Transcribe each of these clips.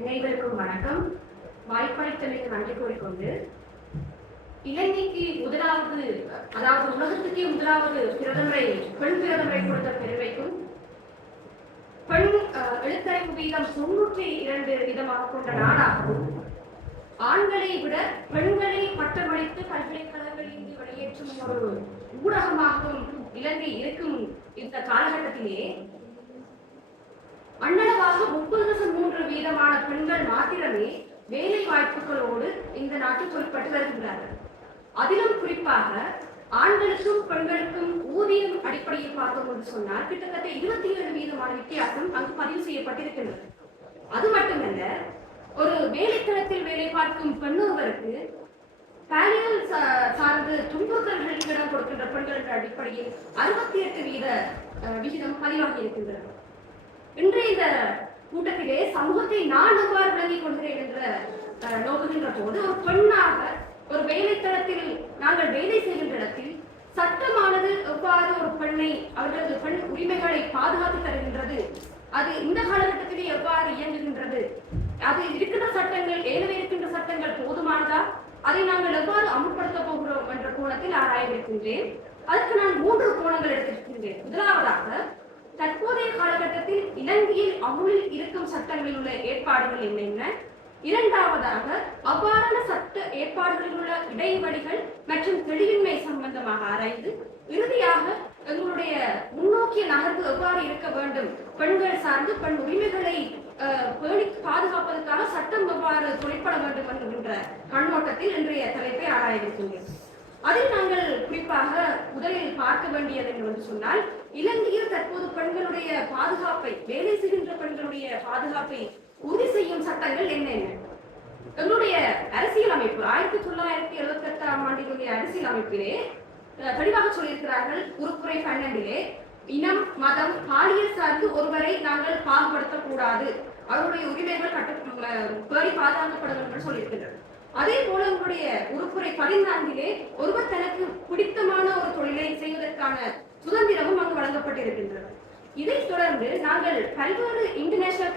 அனைவருக்கும் வணக்கம். வாய்ப்பளித்தமைக்கு நன்றி கூறிக்கொண்டு, இலங்கைக்கு முதலாவது, அதாவது உலகத்துக்கே முதலாவது பிரதமரை, பெண் பிரதமரை கொடுத்த பெருமைக்கும், பெண் எழுத்தறிவு வீதம் 92% கொண்ட நாடாகவும், ஆண்களை விட பெண்களை பட்டமளித்து பல்கலைக்கழகங்களில் இருந்து வெளியேற்றும் ஒரு ஊடகமாகவும் இலங்கை இருக்கும் இந்த காலகட்டத்திலே அண்ணளவாக 30.3% பெண்கள் மாத்திரமே வேலை வாய்ப்புகளோடு இந்த நாட்டில் குறிப்பிட்டு வருகின்றார்கள். அதிலும் குறிப்பாக ஆண்களுக்கும் பெண்களுக்கும் ஊதியம் அடிப்படையில் பார்த்தோம் என்று சொன்னால் கிட்டத்தட்ட 27% வித்தியாசம் அங்கு பதிவு செய்யப்பட்டிருக்கின்றது. அது மட்டுமல்ல, ஒரு வேலைத்தளத்தில் வேலை பார்க்கும் பெண்ணொருவருக்கு பாலியல் சார்ந்து துன்புறுத்தல்களுக்கு இடம் கொடுக்கின்ற பெண்கள் என்ற அடிப்படையில் 68% விகிதம் பதிவாகி இருக்கின்றது. இன்றைய இந்த கூட்டத்திலே சமூகத்தை நான் எவ்வாறு விளங்கிக் கொள்கிறேன் என்ற நோக்குகின்ற போது, ஒரு பெண்ணாக ஒரு வேலைத்தளத்தில் நாங்கள் வேலை செய்கின்ற இடத்தில் சட்டமானது எவ்வாறு ஒரு பெண்ணை அவர்களது பெண் உரிமைகளை பாதுகாத்து தருகின்றது, அது இந்த காலகட்டத்திலே எவ்வாறு இயங்குகின்றது, அது இருக்கின்ற சட்டங்கள், ஏற்கனவே இருக்கின்ற சட்டங்கள் போதுமானதா, அதை நாங்கள் எவ்வாறு அமுல்படுத்த போகிறோம் என்ற கோணத்தில் ஆராயவிருக்கின்றேன். அதற்கு நான் 3 கோணங்கள் எடுத்திருக்கின்றேன். முதலாவதாக, தற்போதைய காலகட்டத்தில் இலங்கையில் அமுலில் இருக்கும் சட்டங்களில் உள்ள ஏற்பாடுகள் என்னென்ன, இரண்டாவதாக அவ்வாறான சட்ட ஏற்பாடுகளில் உள்ள இடைவெளிகள் மற்றும் தெளிவின்மை சம்பந்தமாக ஆராய்ந்து, இறுதியாக எங்களுடைய முன்னோக்கிய நகர்வு எவ்வாறு இருக்க வேண்டும், பெண்கள் சார்ந்து பெண் உரிமைகளை பேணி பாதுகாப்பதற்காக சட்டம் எவ்வாறு தொழிற்பட வேண்டும் என்கின்ற கண்ணோட்டத்தில் இன்றைய தலைப்பை ஆராயவிருக்கின்றோம். அதில் நாங்கள் குறிப்பாக முதலில் பார்க்க வேண்டியது என்று சொன்னால், இலங்கையில் தற்போது பெண்களுடைய பாதுகாப்பை, வேலை செய்கின்ற பெண்களுடைய பாதுகாப்பை உறுதி செய்யும் சட்டங்கள் என்னென்ன. எங்களுடைய அரசியலமைப்பு 1978ஆம் ஆண்டினுடைய அரசியலமைப்பிலே தெளிவாக சொல்லியிருக்கிறார்கள். உறுப்புரை 12 இனம், மதம், பாலியல் சார்ந்து ஒருவரை நாங்கள் பாகுபடுத்தக்கூடாது, அவருடைய உரிமைகள் பேணி பாதுகாக்கப்படும் என்று சொல்லியிருக்கிறார். அதே போல உங்களுடைய உறுப்புரை 14 ஒருவர் தனக்கு பிடித்தமான ஒரு தொழிலை செய்வதற்கான சுதந்திரமும் அங்கு வழங்கப்பட்டிருக்கின்றது. இதைத் தொடர்ந்து நாங்கள் பல்வேறு இன்டர்நேஷனல்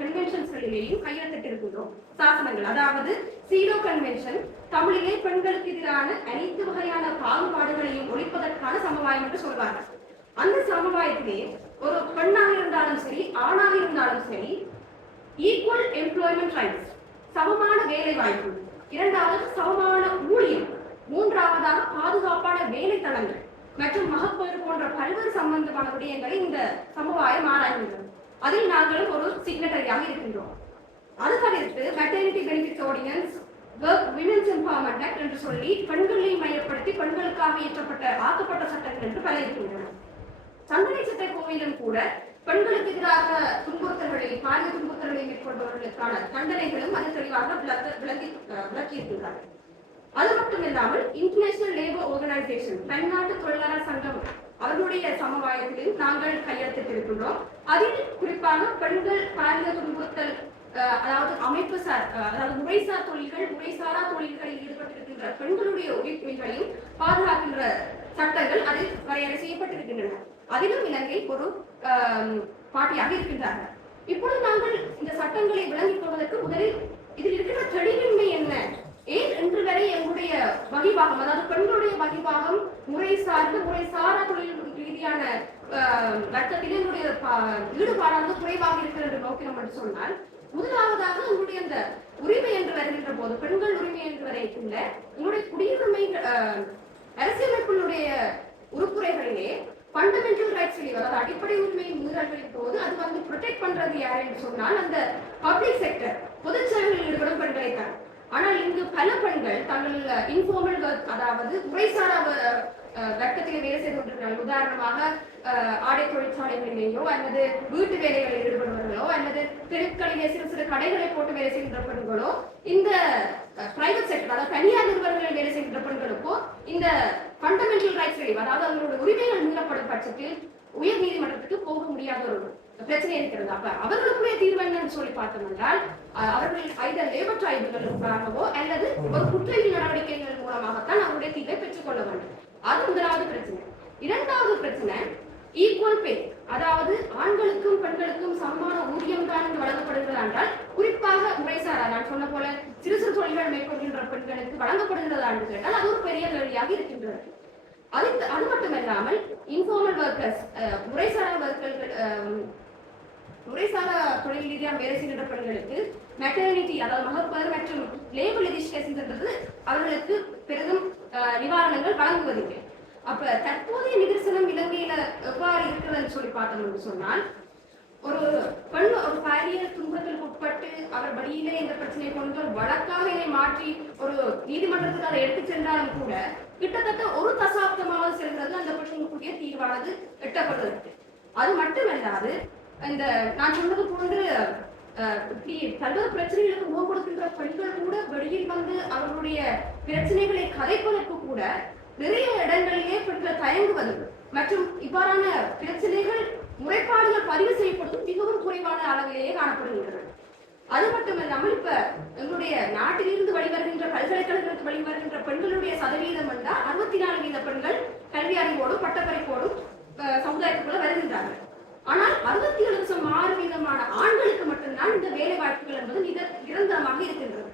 கன்வென்ஷன்ஸ்களிலேயும் கையெழுத்திட்டிருக்கின்றோம் சாசனங்கள். அதாவது சீடோ கன்வென்ஷன், தமிழிலே பெண்களுக்கு எதிரான அனைத்து வகையான பாகுபாடுகளையும் ஒழிப்பதற்கான சமவாயம் என்று சொல்வார்கள். அந்த சமவாயத்திலே ஒரு பெண்ணாக இருந்தாலும் சரி, ஆணாக இருந்தாலும் சரி, ஈக்குவல் எம்ப்ளாய்மெண்ட் ரைட்ஸ், சமமான வேலை வாய்ப்பு, இரண்டாவது சமமான ஊழியம், மூன்றாவதாக பாதுகாப்பான வேலை தளங்கள் மற்றும் மகப்பேறு போன்ற பல்வேறு சம்பந்தமான விடயங்களை இந்த சமவாயம் ஆராய்கின்றது. அதில் நாங்களும் ஒரு சிக்னட்டரியாக இருக்கின்றோம். அது தவிர்த்து maternity benefit ordinance, women's empowerment act என்று சொல்லி பெண்களை மையப்படுத்தி பெண்களுக்காக இயற்றப்பட்ட ஆக்கப்பட்ட சட்டங்கள் என்று பல இருக்கின்றன. சந்தனை சட்ட கோவிலும் கூட பெண்களுக்கு எதிராக துன்புறுத்தல்களை, பாலியல் துன்புறுத்தல்களை மேற்கொண்டவர்களுக்கான தண்டனைகளும் அது தெளிவாக விளக்கியிருக்கின்றார்கள். அது மட்டுமில்லாமல் இன்டர்நேஷனல் லேபர் ஆர்கனைசேஷன், பன்னாட்டு தொழிலாளர் சங்கம், அவர்களுடைய சமவாயத்திலும் நாங்கள் கையெழுத்திட்டிருக்கின்றோம். அதில் குறிப்பாக பெண்கள் பாலியல் துன்புறுத்தல், அதாவது அமைப்பு சார், அதாவது முறைசார் தொழில்கள், முறைசாரா தொழில்களில் ஈடுபட்டிருக்கின்ற பெண்களுடைய உரிமைகளையும் பாதுகாக்கின்ற சட்டங்கள் அதில் வரையறை செய்யப்பட்டிருக்கின்றன. அதிலும் இலங்கை ஒரு பாட்டியாக இருக்கின்றார்கள். இப்பொழுது நாங்கள் இந்த சட்டங்களை விளங்கிக் கொள்வதற்கு முதலில் இதில் இருக்கிற தெளிவின்மை என்ன, ஏன் இன்று வரை எங்களுடைய வகிபாகம், அதாவது பெண்களுடைய வகிபாகம் முறை சார்ந்து முறை சாரா தொழில் ரீதியான வர்க்கத்திலே எங்களுடைய ஈடுபாடானது குறைவாக இருக்கிறது நோக்கினோம் என்று சொன்னால், முதலாவதாக உங்களுடைய அந்த உரிமை என்று வருகின்ற போது, பெண்கள் உரிமை என்று வரைக்குள்ள உங்களுடைய குடியுரிமை அரசியலமைப்பினுடைய உறுப்புரைகளிலே ஃபண்டமெண்டல் ரைட்ஸ், அதாவது அடிப்படை உரிமை மீறல்களின் போது அது ப்ரொடெக்ட் பண்றது யார் என்று சொன்னால் அந்த பப்ளிக் செக்டர், பொது சேவைகளில் ஈடுபடும் பெண்களை தான். ஆனால் இங்கு பல பெண்கள் தங்கள் இன்ஃபார்மல் ஒர்க், அதாவது முறைசாரா வர்க்கத்தில் வேலை செய்து கொண்டிருக்கிறார்கள். உதாரணமாக ஆடை தொழிற்சாலைகளிலேயோ அல்லது வீட்டு வேலைகளில் ஈடுபடுவர்களோ அல்லது தெருக்களிலே சிறு சிறு கடைகளை போட்டு வேலை செய்கின்ற பெண்களோ, இந்த பிரைவேட் செக்டர், அதாவது தனியார் நிறுவனங்களில் வேலை செய்கின்ற பெண்களுக்கோ இந்த ஃபண்டமெண்டல் ரைட்ஸ், அதாவது அவர்களுடைய உரிமைகள் மீறப்படும் பட்சத்தில் உயர் நீதிமன்றத்துக்கு போக முடியாத ஒரு பிரச்சனை இருக்கிறது. அப்ப அவர்களுக்குரிய தீர்வு என்னன்னு சொல்லி பார்த்தோம் என்றால், அவர்கள் ஐதர் லேபர் ட்ரைபுனலுக்காகவோ அல்லது ஒரு குற்றவியல் நடவடிக்கைகள் மூலமாகத்தான் அவருடைய தீர்வை பெற்றுக் கொள்ள வேண்டும். அது முதலாவது பிரச்சனை. இரண்டாவது பிரச்சனை, ஈக்குவல் பே, அதாவது ஆண்களுக்கும் பெண்களுக்கும் சமமான ஊதியம் தான் வழங்கப்படுகிறது என்றால் குறிப்பாக முறைசாரா நான் சொன்ன போல சிறு சிறு தொழில்கள் மேற்கொள்கின்ற பெண்களுக்கு வழங்கப்படுகிறதா என்று கேட்டால் அது ஒரு பெரிய கேள்வியாக இருக்கின்றது. அது மட்டுமல்லாமல் இன்ஃபார்மல் ஒர்க்கர்ஸ், முறைசாரா தொழில் ரீதியாக வேலை செய்கின்ற பெண்களுக்கு மெட்டர்னிட்டி, அதாவது மகப்பேறு மற்றும் லேபர் லெஜிஸ்லேஷன் என்றது அவர்களுக்கு பெரிதும் நிவாரணங்கள் வழங்குவதில்லை. அப்ப தற்போதைய நிதர்சனம் இலங்கையில எவ்வாறு இருக்கிறதுன்னு சொல்லி பார்த்தோம்னு சொன்னால், ஒரு பெண் ஒரு பாலியல் துன்பத்திற்கு உட்பட்டு அவர் வழியிலே இந்த பிரச்சனையை கொண்டு வழக்காக இதை மாற்றி ஒரு நீதிமன்றத்துக்கு அதை எடுத்து சென்றாலும் கூட கிட்டத்தட்ட ஒரு தசாப்தமாக செல்கிறது அந்த பிரச்சனைக்குரிய தீர்வானது எட்டப்படுவதற்கு. அது மட்டுமல்லாது இந்த நான் சொன்னது போன்று பல்வேறு பிரச்சனைகளுக்கு முகம் கொடுக்கின்ற பெண்கள் கூட வெளியில் வந்து அவர்களுடைய பிரச்சனைகளை கதைப்பதற்கு கூட நிறைய இடங்களிலே பெண்கள் தயங்குவது மற்றும் இவ்வாறான பிரச்சனைகள் முறைப்பாடுகள் பதிவு செய்யப்படுவது மிகவும் குறைவான அளவிலேயே காணப்படுகின்றன. அது மட்டுமல்லாமல் இப்ப எங்களுடைய நாட்டிலிருந்து வெளிவருகின்ற பல்கலைக்கழகத்திற்கு வெளிவருகின்ற பெண்களுடைய சதவீதம் என்றால் 64% பெண்கள் கல்வி அறிவோடும் பட்டப்படிப்போடும் சமுதாயத்துக்குள்ள வருகின்றார்கள். ஆனால் 67% ஆண்களுக்கு மட்டும்தான் இந்த வேலை வாய்ப்புகள் என்பது நிரந்தரமாக இருக்கின்றது.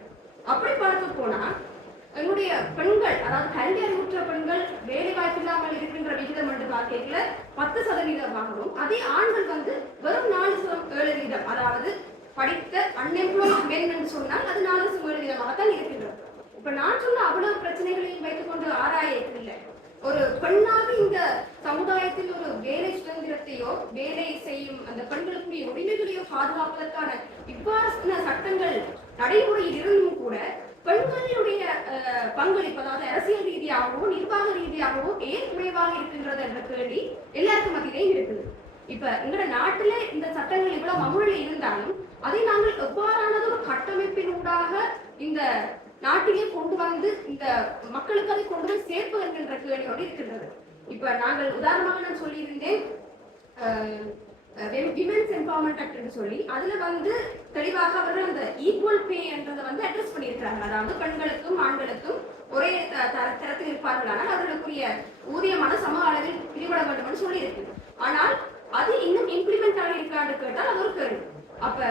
அப்படி பார்க்க போனா எங்களுடைய பெண்கள், அதாவது கல்வி அறிவுற்ற பெண்கள் வேலை வாய்ப்பு இல்லாமல் இருக்கின்ற விகிதம் என்று பார்க்கல 10%, அதே ஆண்கள் வந்து வெறும் 4.7%, அதாவது படித்த அன்எம்ப்ளாய்ட் மென் என்று சொன்னால் அது 4.7%தான் இருக்கின்றது. இப்ப நான் சொன்ன அவ்வளவு பிரச்சனைகளையும் வைத்துக் கொண்டு ஆராய இல்லை. ஒரு பெண்ணாக இந்த சமுதாயத்தில் ஒரு வேலை சுதந்திரத்தையோ வேலை செய்யும் அந்த பெண்களுக்குரிய உரிமைகளையோ பாதுகாப்பதற்கான இவ்வாறான சட்டங்கள் நடைமுறையில் இருந்தும் கூட பெண்களுடைய பங்களிப்பு, அதாவது அரசியல் ரீதியாகவோ நிர்வாக ரீதியாகவோ ஏன் குறைவாக இருக்கின்றது என்ற கேள்வி எல்லாருக்கும் மத்தியிலேயும் இருக்குது. இப்ப எங்களோட நாட்டில இந்த சட்டங்கள் இவ்வளவு அமுலில் இருந்தாலும் அதை நாங்கள் எவ்வாறானது ஒரு கட்டமைப்பினூடாக இந்த நாட்டிலே கொண்டு வந்து இந்த மக்களுக்கு அதை கொண்டு போய் சேர்ப்பது என்கின்ற கேள்வியோடு இருக்கின்றது. இப்ப நாங்கள் உதாரணமாக நான் சொல்லியிருந்தேன் விமென்ஸ் எம்பவர்மெண்ட் ஆக்ட் என்று சொல்லி, அதுல வந்து தெளிவாக அவர்கள் அந்த ஈக்குவல் பே என்றதை வந்து அட்ரஸ் பண்ணியிருக்கிறாங்க. அதாவது பெண்களுக்கும் ஆண்களுக்கும் ஒரே தரத்தில் இருப்பார்களானால் அவர்களுக்குரிய ஊதியமான சம அளவில் பிரிவிட வேண்டும் என்று சொல்லி இருக்கு. ஆனால் அது இன்னும் இம்ப்ளிமெண்ட் ஆகி இருக்கான்னு கேட்டால் அது ஒரு கேள்வி. அப்ப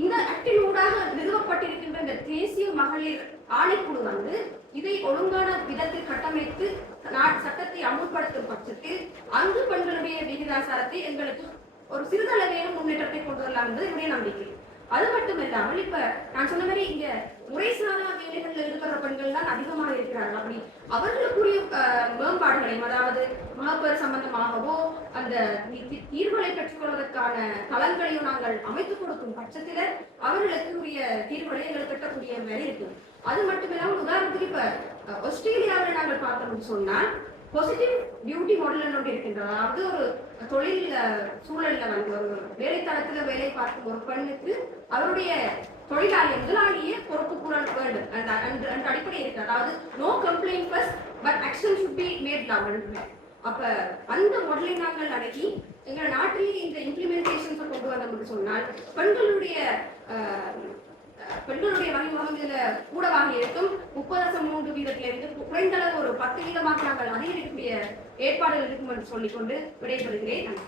இந்த ஆக்டின் ஊடாக நிறுவப்பட்டிருக்கின்ற இந்த தேசிய மகளிர் ஆணைக்குழு வந்து இதை ஒழுங்கான விதத்தில் கட்டமைத்து சட்டத்தை அமுல்படுத்தும் பட்சத்தில் அங்கு பெண்களுடைய விகிதாசாரத்தை எங்களுக்கு ஒரு சிறிதளவேனும் முன்னேற்றத்தை கொண்டு வரலாம் என்பது என்னுடைய நம்பிக்கை. அது மட்டும் இல்லாமல் இப்ப நான் சொன்ன மாதிரி இங்க முறைசாரா வேலைகளில் இருக்கிற பெண்கள் தான் அதிகமாக இருக்கிறார்கள். அப்படி அவர்களுக்குரிய மேம்பாடுகளையும், அதாவது மகப்பேறு சம்பந்தமாகவோ அந்த தீர்வுகளை பெற்றுக்கொள்வதற்கான தளங்களையும் நாங்கள் அமைத்துக் கொடுக்கும் பட்சத்தில அவர்களுக்குரிய தீர்வுகளை எங்களுக்கு கட்டக்கூடிய வேலை இருக்கு. அது மட்டும் இல்லாமல் உதாரணத்துக்கு இப்ப ஆஸ்திரேலியாவில் நாங்கள் பார்த்தோம்னு சொன்னால் பாசிட்டிவ் டியூட்டி மாடல் ஒன்று இருக்கின்றது. அதாவது ஒரு தொழில் சூழல்ல வந்து ஒரு வேலைத்தளத்துல வேலை பார்க்கும் ஒரு பெண்ணுக்கு அவருடைய தொழிலாளி முதலாளியே பொறுப்பு கூறல் வேண்டும் என்ற அடிப்படை இருக்கு. அதாவது no complaint first but action should be made now. அப்ப அந்த மாடலை நாங்கள் அடக்கி எங்கள் நாட்டிலே இந்த இம்ப்ளிமெண்டேஷன்ஸை கொண்டு வந்தோம்னு சொன்னால் பெண்களுடைய வகைமுகம் இதுல கூடவாக இருக்கும். 30.3% குறைந்த அளவு ஒரு 10% நாங்கள் அதிகரிக்கக்கூடிய ஏற்பாடுகள் இருக்கும் என்று சொல்லிக்கொண்டு விடைபெறுகிறேன்.